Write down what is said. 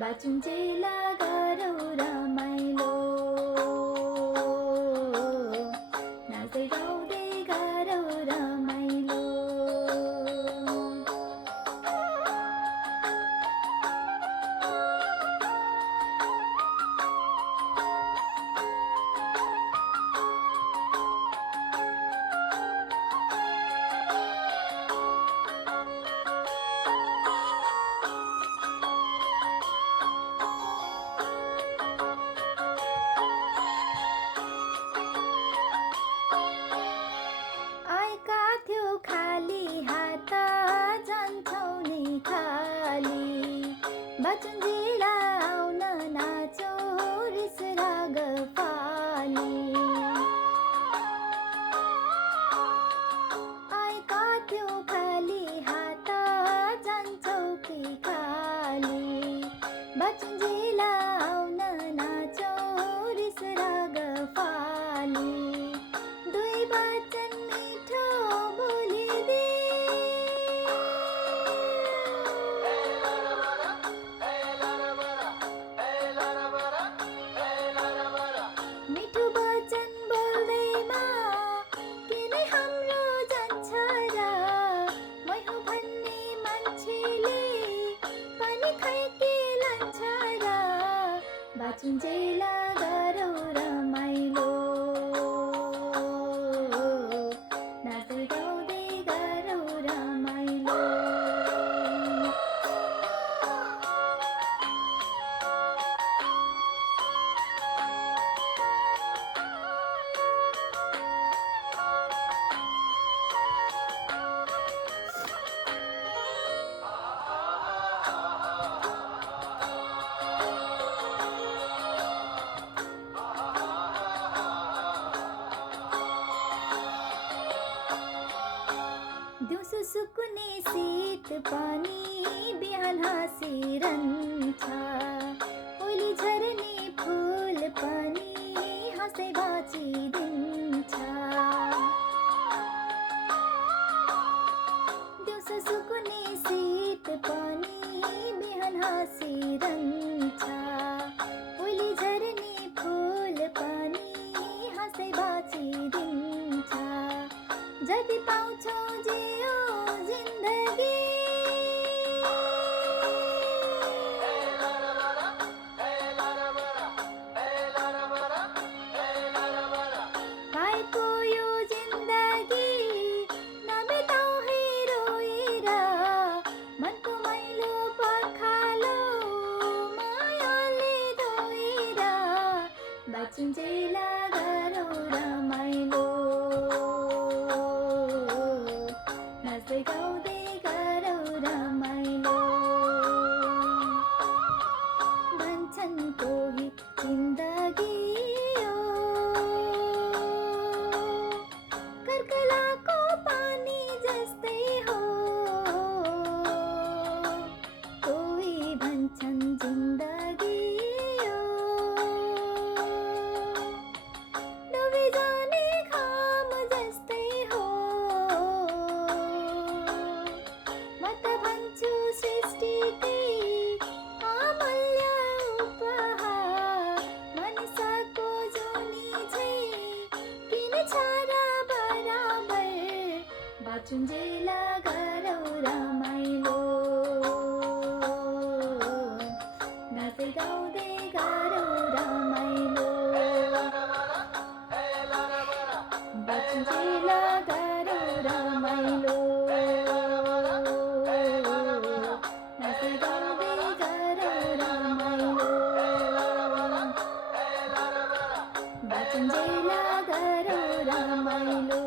बाचुन्जेला गरौ रमाइलो नाच्दै गाउँदै गरौ रमाइलो आएका थियो खाली हात जान्छौ नि खाली बाचुन्जेला आउन नाचौ रिस राग फाली आएका थियो खाली हात जान्छौ कि खाली बाचुन्जेला आउन नाचौ रिस राग फाली दुई वचन मिठो बोलिदे मिठो वचन बोल्दैमा किन हाम्रो जान्छ र मै हुँ भन्ने मान्छेले पनि खै के लान्छ र बाचुन्जेला गरौ रमाइलो नाच्दै गाउँदै गरौ रमाइलो दिउँसो सुकुने शीत पनि बिहान हाँसिरहन्छ ओली झर्ने फुल पनि हाँसै बाँचिदिन्छ दिउँसो सुकुने शीत पनि बिहान हाँसिरहन्छ ओली झर्ने फुल पनि हाँसै बाँचिदिन्छ जति पाउँछौ जियो जिन्दगी पाएको यो जिन्दगी नबिताऊ है रोएर मनको मैलो पखालो मायाले धोएर बाचुन्जेला गरौ रमाइलो नाच्दै गाउँदै गरौ रमाइलो भन्छन् कोही जिन्दगी हो कर्कलाको पानी जस्तै हो कोही भन्छन् जिन्दगी हो डुबी जाने घाम जस्तै हो म त भन्छु सृष्टिकै अमूल्य उपहार मनिषाको जुनी झैँ किन छ र बराबर बाचुन्जेला गरौ रमाइलो नाच्दै गाउँदै गरौ रमाइलो बाचुन्जेला गरौ रमाइलो नाच्दै गाउँदै गरौ रमाइलो बाचुन्जेला गरौ रमाइलो